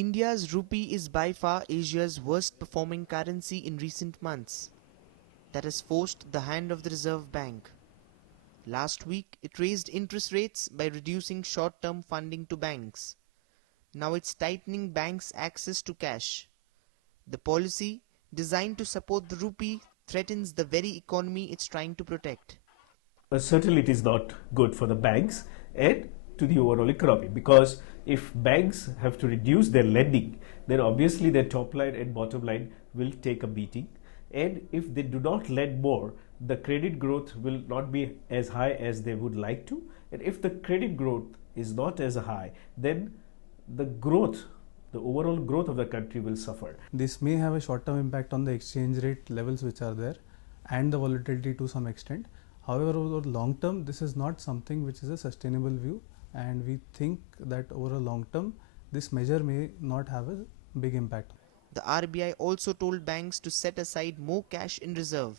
India's rupee is by far Asia's worst performing currency in recent months. That has forced the hand of the Reserve Bank. Last week, it raised interest rates by reducing short-term funding to banks. Now it's tightening banks' access to cash. The policy, designed to support the rupee, threatens the very economy it's trying to protect. Certainly it is not good for the banks and to the overall economy, because if banks have to reduce their lending, then obviously their top line and bottom line will take a beating, and if they do not lend more, the credit growth will not be as high as they would like to, and if the credit growth is not as high, then the overall growth of the country will suffer. This may have a short-term impact on the exchange rate levels which are there and the volatility to some extent. However, over long term, this is not something which is a sustainable view, and we think that over a long term, this measure may not have a big impact. The RBI also told banks to set aside more cash in reserve.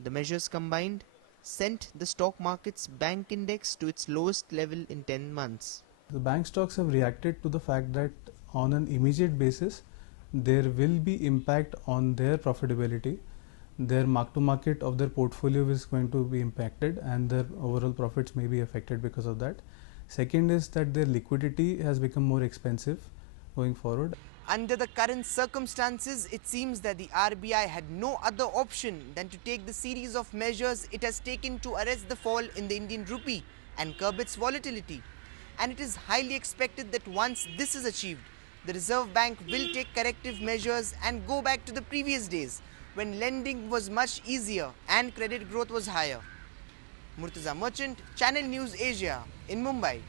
The measures combined sent the stock market's bank index to its lowest level in 10 months. The bank stocks have reacted to the fact that on an immediate basis, there will be impact on their profitability. Their mark-to-market of their portfolio is going to be impacted, and their overall profits may be affected because of that. Second is that their liquidity has become more expensive going forward. Under the current circumstances, it seems that the RBI had no other option than to take the series of measures it has taken to arrest the fall in the Indian rupee and curb its volatility. And it is highly expected that once this is achieved, the Reserve Bank will take corrective measures and go back to the previous days when lending was much easier and credit growth was higher. Murtaza Merchant, Channel News Asia in Mumbai.